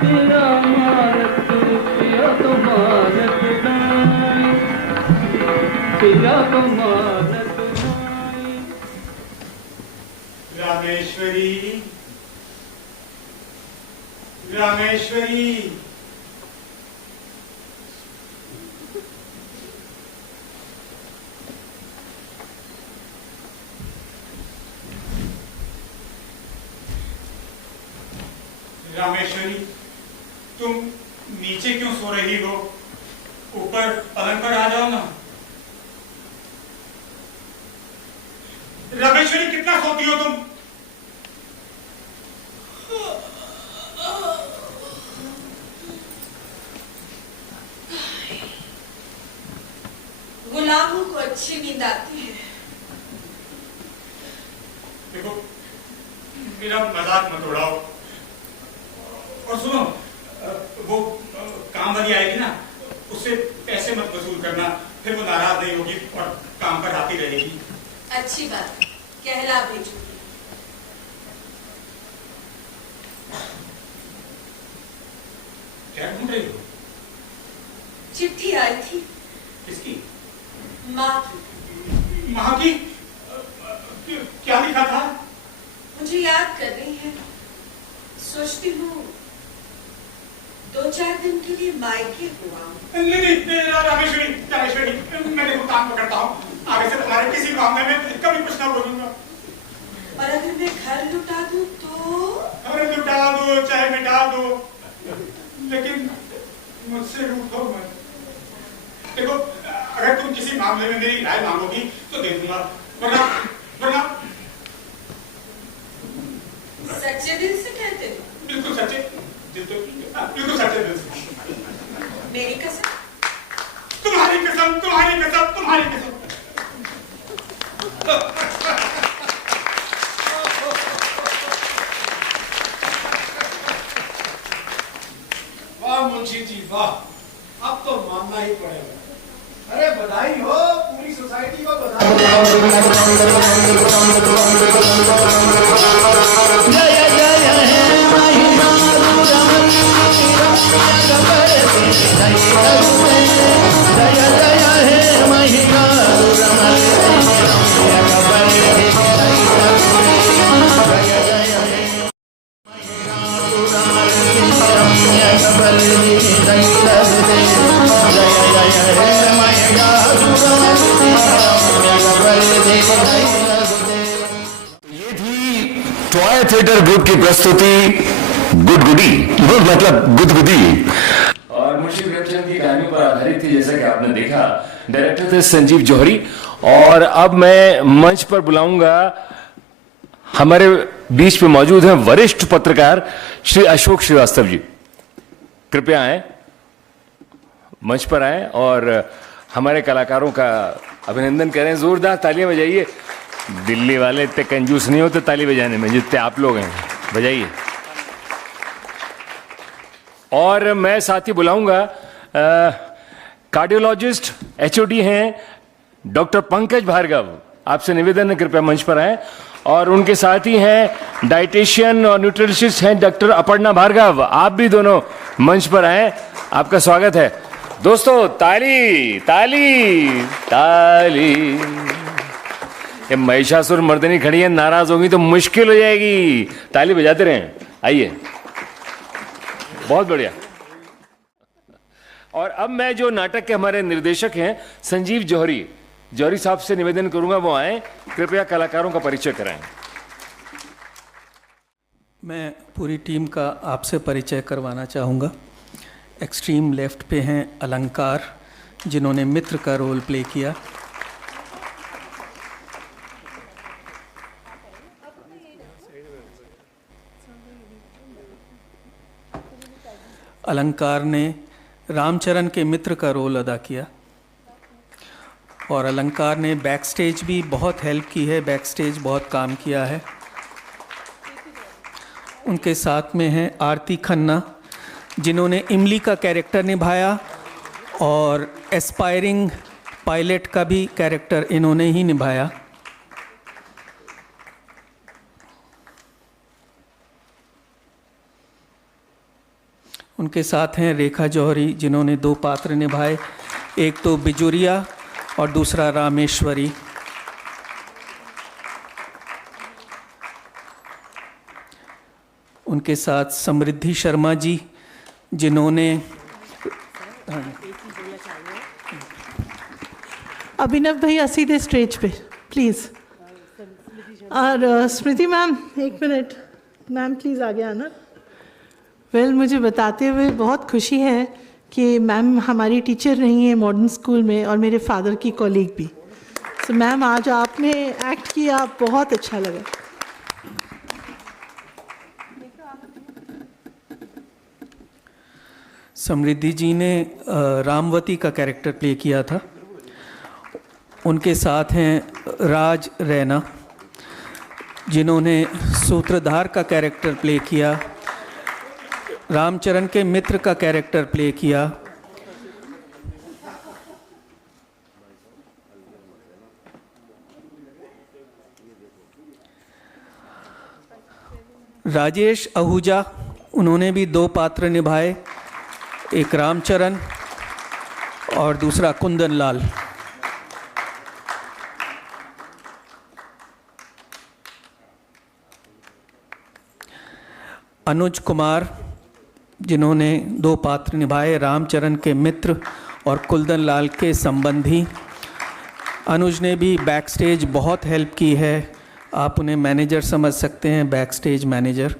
पिया मानत, पिया तो अपमानत नाहि। रामेश्वरी, रामेश्वरी, रामेश्वरी, तुम नीचे क्यों सो रही हो? ऊपर पलंग पर आ जाओ ना। रामेश्वरी, कितना सोती हो तुम? गुलामों को अच्छी नींद आती है। देखो, मेरा मजाक मत उड़ाओ। और सुनो, वो काम वाली आएगी ना, उससे पैसे मत वसूल करना, फिर वो नाराज नहीं होगी और काम पर आती रहेगी। अच्छी बात, कहला भेजूंगी। क्या ढूंढ रही हो? चिट्ठी आई थी। किसकी? माँ की। माँ की? क्या लिखा था? मुझे याद कर रही है। सोचती हूँ 2-4 दिन के लिए मायके हुआ। नहीं, रामेश्वरी, रामेश्वरी, मैं देखो काम पकड़ता हूँ। आगे से तुम्हारे किसी मामले में कभी कुछ ना बोलूंगा। और अगर मैं घर लुटा दूँ तो? अरे लुटा दो चाहे मिटा दो, लेकिन मुझसे रूठो मत। देखो, अगर तुम किसी मामले में मेरी राय मांगोगी तो दे दूंगा, वरना सच्चे दिल से कहते हो? बिल्कुल सच्चे दिल से। मेरी कसम? तुम्हारी कसम, तुम्हारी कसम, तुम्हारी कसम। वाह मुंशी जी वाह, अब तो मानना ही पड़ेगा। अरे बधाई हो, पूरी सोसाइटी को बधाई। जय जय हे महिमा जय जय हे महिमा ये थी टॉय थिएटर ग्रुप की प्रस्तुति गुदगुदी, मतलब गुदगुदी, और मुंशी प्रेमचंद की कहानी पर आधारित थी, जैसा कि आपने देखा। डायरेक्टर थे संजीव जौहरी। और अब मैं मंच पर बुलाऊंगा, हमारे बीच में मौजूद हैं वरिष्ठ पत्रकार श्री अशोक श्रीवास्तव जी। कृपया आए, मंच पर आए और हमारे कलाकारों का अभिनंदन करें। जोरदार तालियां बजाइए। दिल्ली वाले इतने कंजूस नहीं होते ताली बजाने में जितने आप लोग हैं, बजाइए। और मैं साथ ही बुलाऊंगा कार्डियोलॉजिस्ट एचओडी हैं डॉक्टर पंकज भार्गव। आपसे निवेदन है कृपया मंच पर आए। और उनके साथ ही हैं डाइटिशियन और न्यूट्रिशनिस्ट हैं डॉक्टर अपर्णा भार्गव। आप भी दोनों मंच पर आए, आपका स्वागत है। दोस्तों ताली ताली ताली। ये महिषासुर मर्दनी खड़ी है, नाराज होगी तो मुश्किल हो जाएगी। ताली बजाते रहें, आइए। बहुत बढ़िया। और अब मैं जो नाटक के हमारे निर्देशक हैं संजीव जौहरी, जौहरी साहब से निवेदन करूंगा वो आए, कृपया कलाकारों का परिचय कराएं। मैं पूरी टीम का आपसे परिचय करवाना चाहूँगा। एक्सट्रीम लेफ्ट पे हैं अलंकार, जिन्होंने मित्र का रोल प्ले किया। अलंकार ने रामचरण के मित्र का रोल अदा किया। और अलंकार ने बैक स्टेज भी बहुत हेल्प की है, बैक स्टेज बहुत काम किया है। उनके साथ में हैं आरती खन्ना, जिन्होंने इमली का कैरेक्टर निभाया और एस्पायरिंग पायलट का भी कैरेक्टर इन्होंने ही निभाया। उनके साथ हैं रेखा जौहरी, जिन्होंने 2 पात्र निभाए, एक तो बिजुरिया और दूसरा रामेश्वरी। उनके साथ समृद्धि शर्मा जी, जिन्होंने अभिनव भैया सीधे स्टेज पे प्लीज़। और स्मृति मैम, एक मिनट मैम, प्लीज़ आगे आना। वेल, मुझे बताते हुए बहुत खुशी है कि मैम हमारी टीचर रही हैं मॉडर्न स्कूल में और मेरे फादर की कॉलीग भी। तो मैम, आज आपने एक्ट किया, बहुत अच्छा लगा। समृद्धि जी ने रामवती का कैरेक्टर प्ले किया था। उनके साथ हैं राज रैना, जिन्होंने सूत्रधार का कैरेक्टर प्ले किया, रामचरण के मित्र का कैरेक्टर प्ले किया। राजेश आहूजा, उन्होंने भी 2 पात्र निभाए, एक रामचरण और दूसरा कुंदन लाल। अनुज कुमार, जिन्होंने 2 पात्र निभाए, रामचरण के मित्र और कुंदन लाल के संबंधी। अनुज ने भी बैक स्टेज बहुत हेल्प की है, आप उन्हें मैनेजर समझ सकते हैं, बैक स्टेज मैनेजर।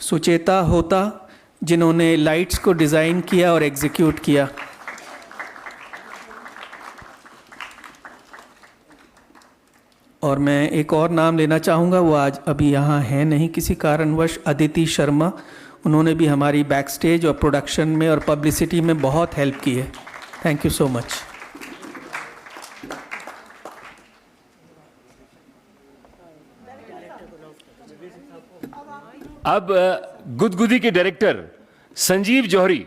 सुचेता होता, जिन्होंने लाइट्स को डिज़ाइन किया और एग्जीक्यूट किया। और मैं एक और नाम लेना चाहूँगा, वो आज अभी यहाँ है नहीं किसी कारणवश, अदिति शर्मा। उन्होंने भी हमारी बैक स्टेज और प्रोडक्शन में और पब्लिसिटी में बहुत हेल्प की है। Thank you so much. अब गुदगुदी के डायरेक्टर संजीव जौहरी।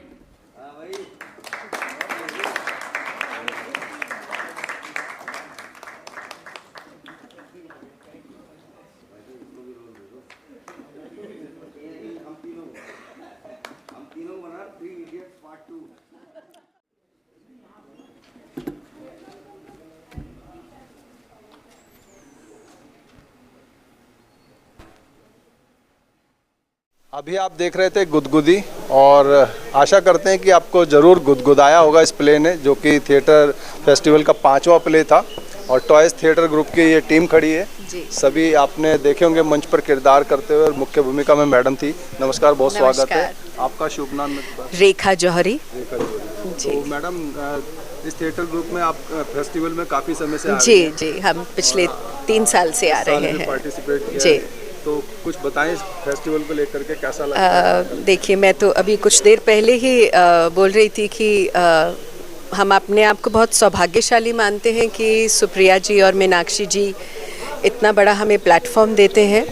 अभी आप देख रहे थे गुदगुदी, और आशा करते हैं कि आपको ज़रूर गुदगुदाया होगा इस प्ले ने, जो कि थिएटर फेस्टिवल का 5वां प्ले था। और टॉयज थिएटर ग्रुप की ये टीम खड़ी है जी। सभी आपने देखे होंगे मंच पर किरदार करते हुए, और मुख्य भूमिका में मैडम थी। नमस्कार, बहुत स्वागत है। आपका शुभ नाम? रेखा जौहरी। तो मैडम, इस थिएटर ग्रुप में आप फेस्टिवल में काफ़ी समय से आ रहे जी हैं। जी, हम पिछले 3 साल से आ रहे हैं, पार्टिसिपेट किया जी। तो कुछ बताएं फेस्टिवल को लेकर के कैसा लगता है? देखिए, मैं तो अभी कुछ देर पहले ही बोल रही थी कि हम अपने आप को बहुत सौभाग्यशाली मानते हैं कि सुप्रिया जी और मीनाक्षी जी इतना बड़ा हमें प्लेटफॉर्म देते हैं,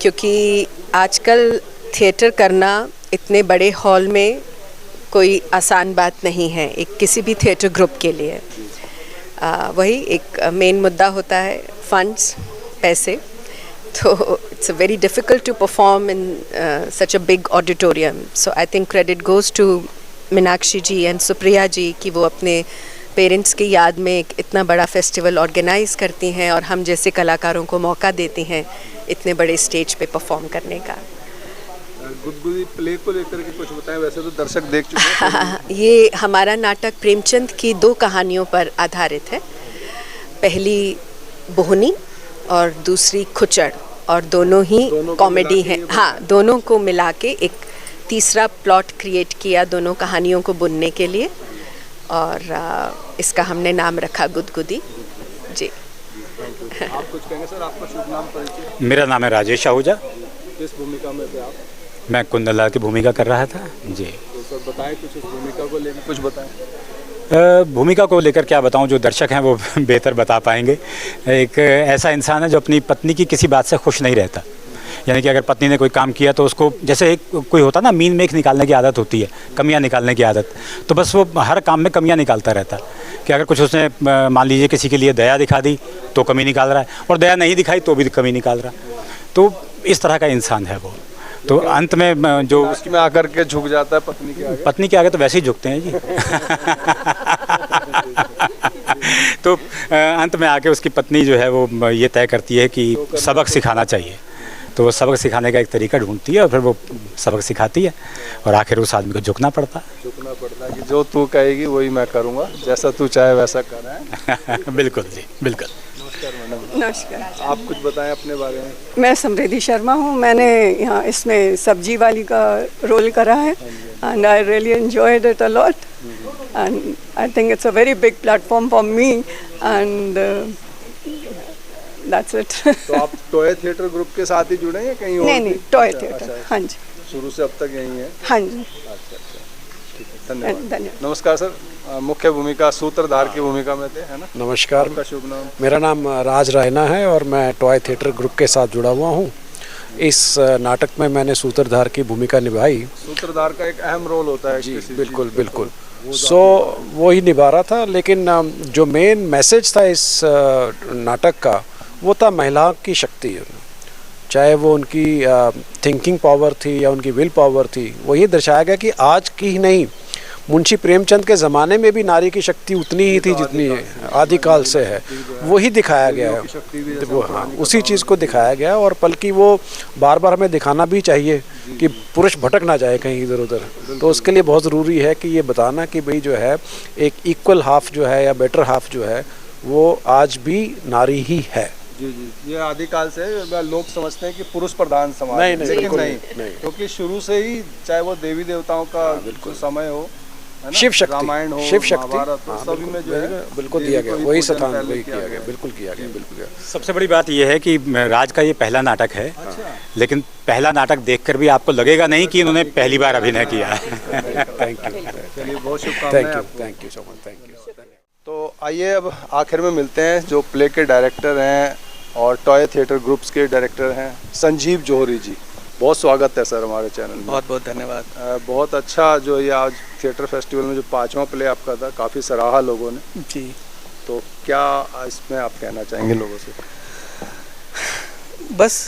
क्योंकि आजकल थिएटर करना इतने बड़े हॉल में कोई आसान बात नहीं है एक किसी भी थिएटर ग्रुप के लिए। वही एक मेन मुद्दा होता है, फंड्स, पैसे। So it's very difficult to perform in such a big auditorium. So I think credit goes to Meenakshi ji and Supriya ji कि वो अपने पेरेंट्स की याद में एक इतना बड़ा फेस्टिवल ऑर्गेनाइज करती हैं और हम जैसे कलाकारों को मौका देती हैं इतने बड़े स्टेज पे परफॉर्म करने का। गुदगुदी प्ले को लेकर के कुछ बताएं, वैसे तो दर्शक देख चुके हैं। ये हमारा नाटक प्रेमचंद की 2 कहानियों पर आधारित है। पहली बोहनी और दूसरी खुचड़, और दोनों ही कॉमेडी हैं। हाँ, दोनों को मिला के एक तीसरा प्लॉट क्रिएट किया दोनों कहानियों को बुनने के लिए, और इसका हमने नाम रखा गुदगुदी। जी। आप कुछ कहेंगे सर? आपका शुभ नाम, परिचय? मेरा नाम है राजेश आहूजा। किस भूमिका में थे आप? मैं कुंदन लाल की भूमिका कर रहा था जी। तो सर बताएं कुछ इस भूमिका को लेकर, कुछ बताएं। भूमिका को लेकर क्या बताऊं, जो दर्शक हैं वो बेहतर बता पाएंगे। एक ऐसा इंसान है जो अपनी पत्नी की किसी बात से खुश नहीं रहता। यानी कि अगर पत्नी ने कोई काम किया तो उसको, जैसे एक कोई होता ना, मीन मेख निकालने की आदत होती है, कमियां निकालने की आदत, तो बस वो हर काम में कमियां निकालता रहता है। कि अगर कुछ उसने मान लीजिए किसी के लिए दया दिखा दी तो कमी निकाल रहा है, और दया नहीं दिखाई तो भी कमी निकाल रहा है। तो इस तरह का इंसान है वो। तो अंत में जो उसमें आकर के झुक जाता है पत्नी के आगे तो वैसे ही झुकते हैं जी। तो अंत में आके उसकी पत्नी जो है वो ये तय करती है कि सबक सिखाना चाहिए, तो वो सबक सिखाने का एक तरीका ढूंढती है और फिर वो सबक सिखाती है और आखिर उस आदमी को झुकना पड़ता है कि जो तू कहेगी वही मैं करूँगा, जैसा तू चाहे वैसा करना है। बिल्कुल जी, बिल्कुल। नमस्कार। आप कुछ बताएं अपने बारे में। मैं समृद्धि शर्मा हूँ, मैंने यहाँ इसमें सब्जी वाली का रोल करा है and I really enjoyed it a lot and I think it's a very big platform for me and that's it. तो आप टॉय थिएटर ग्रुप के साथ ही जुड़े हैं कहीं और? नहीं, टॉय थिएटर। हाँ जी, शुरू से अब तक यही है? हाँ जी। अच्छा, ठीक है, धन्यवाद। नमस्कार सर, मुख्य भूमिका सूत्रधार की भूमिका में थे, है ना? नमस्कार, आपका शुभ नाम? मेरा नाम राज रैना है और मैं टॉय थिएटर ग्रुप के साथ जुड़ा हुआ हूँ। इस नाटक में मैंने सूत्रधार की भूमिका निभाई। सूत्रधार का एक अहम रोल होता है। जी बिल्कुल बिल्कुल। वो ही निभा रहा था, लेकिन जो मेन मैसेज था इस नाटक का वो था महिला की शक्ति। चाहे वो उनकी थिंकिंग पावर थी या उनकी विल पावर थी, वही दर्शाया गया कि आज की ही नहीं, मुंशी प्रेमचंद के ज़माने में भी नारी की शक्ति उतनी ही थी जितनी आदिकाल से है, वही दिखाया गया है। वो हाँ, उसी चीज़ को दिखाया गया और बल्कि वो बार बार हमें दिखाना भी चाहिए कि पुरुष भटक ना जाए कहीं इधर उधर। तो उसके लिए बहुत ज़रूरी है कि ये बताना कि भाई जो है एक इक्वल हाफ जो है या बेटर हाफ जो है वो आज भी नारी ही है। जी, ये आदिकाल से लोग समझते हैं कि पुरुष प्रधान समाज, लेकिन नहीं, क्योंकि शुरू से ही चाहे वो देवी देवताओं का समय हो, शिव शक्ति, रामायण हो, शिव शक्ति, सभी में जो है बिल्कुल दिया गया, वही स्थान वही किया गया, बिल्कुल किया गया। सबसे बड़ी बात यह है कि राज का ये पहला नाटक है। अच्छा। लेकिन पहला नाटक देखकर भी आपको लगेगा नहीं कि इन्होंने पहली बार अभिनय किया। थैंक यू, चलिए बहुत शुभकामनाएं। Thank you so much, thank you. तो आइए अब आखिर में मिलते हैं जो प्ले के डायरेक्टर हैं और टॉय थिएटर ग्रुप्स के डायरेक्टर हैं, संजीव जौहरी जी। बहुत स्वागत है सर हमारे चैनल में। बहुत बहुत धन्यवाद। बहुत अच्छा जो ये आज थिएटर फेस्टिवल में जो 5वां प्ले आपका था, काफ़ी सराहा लोगों ने जी। तो क्या इसमें आप कहना चाहेंगे लोगों से? बस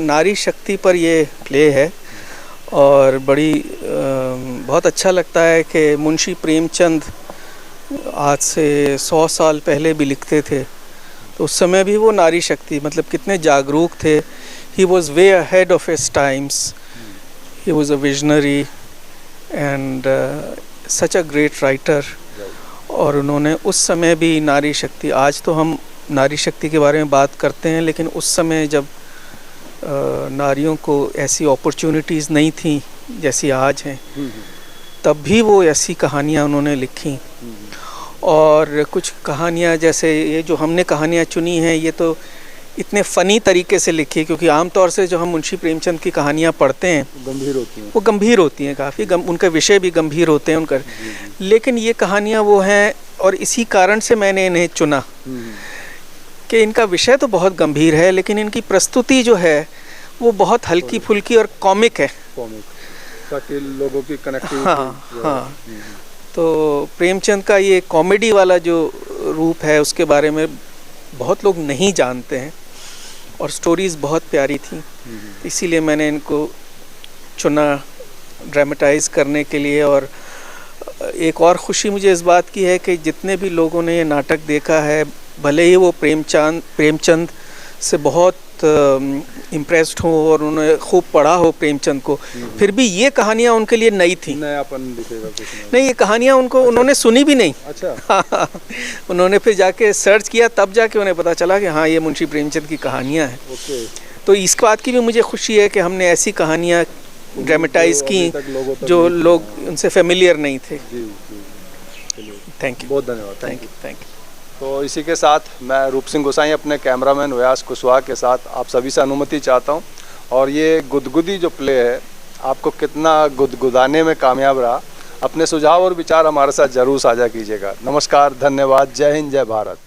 नारी शक्ति पर ये प्ले है और बड़ी बहुत अच्छा लगता है कि मुंशी प्रेमचंद आज से 100 साल पहले भी लिखते थे, तो उस समय भी वो नारी शक्ति मतलब कितने जागरूक थे। He was way ahead of his times. He was a visionary and such a great writer. और उन्होंने उस समय भी नारी शक्ति, आज तो हम नारी शक्ति के बारे में बात करते हैं, लेकिन उस समय जब नारियों को ऐसी अपॉर्चुनिटीज़ नहीं थी जैसी आज हैं, तब भी वो ऐसी कहानियाँ उन्होंने लिखी। और कुछ कहानियाँ जैसे ये जो हमने कहानियाँ चुनी हैं, ये तो इतने फ़नी तरीके से लिखी, क्योंकि आमतौर से जो हम मुंशी प्रेमचंद की कहानियाँ पढ़ते हैं गंभीर होती हैं, वो गंभीर होती हैं, काफ़ी उनके विषय भी गंभीर होते हैं उनका। लेकिन ये कहानियाँ वो हैं, और इसी कारण से मैंने इन्हें चुना कि इनका विषय तो बहुत गंभीर है, लेकिन इनकी प्रस्तुति जो है वो बहुत हल्की फुल्की और कॉमिक है, ताकि लोगों की कनेक्टिविटी। हाँ। तो प्रेमचंद का ये कॉमेडी वाला जो रूप है उसके बारे में बहुत लोग नहीं जानते हैं, और स्टोरीज़ बहुत प्यारी थी, इसीलिए मैंने इनको चुना ड्रामेटाइज़ करने के लिए। और एक और ख़ुशी मुझे इस बात की है कि जितने भी लोगों ने ये नाटक देखा है, भले ही वो प्रेमचंद से बहुत इम्प्रेस्ड हो और उन्होंने खूब पढ़ा हो प्रेमचंद को, फिर भी ये कहानियाँ उनके लिए नई थी। नयापन दिखेगा कुछ नहीं, ये कहानियाँ उन्होंने सुनी भी नहीं। अच्छा। उन्होंने फिर जाके सर्च किया, तब जाके उन्हें पता चला कि हाँ, ये मुंशी प्रेमचंद की कहानियाँ हैं। तो इस बात की भी मुझे खुशी है कि हमने ऐसी कहानियाँ ड्रामेटाइज की जो लोग उनसे फेमिलियर नहीं थे। थैंक यू, बहुत धन्यवाद। Thank you. तो इसी के साथ मैं रूप सिंह गोसाई अपने कैमरामैन व्यास कुशवाहा के साथ आप सभी से अनुमति चाहता हूं, और ये गुदगुदी जो प्ले है आपको कितना गुदगुदाने में कामयाब रहा, अपने सुझाव और विचार हमारे साथ जरूर साझा कीजिएगा। नमस्कार, धन्यवाद, जय हिंद, जय भारत।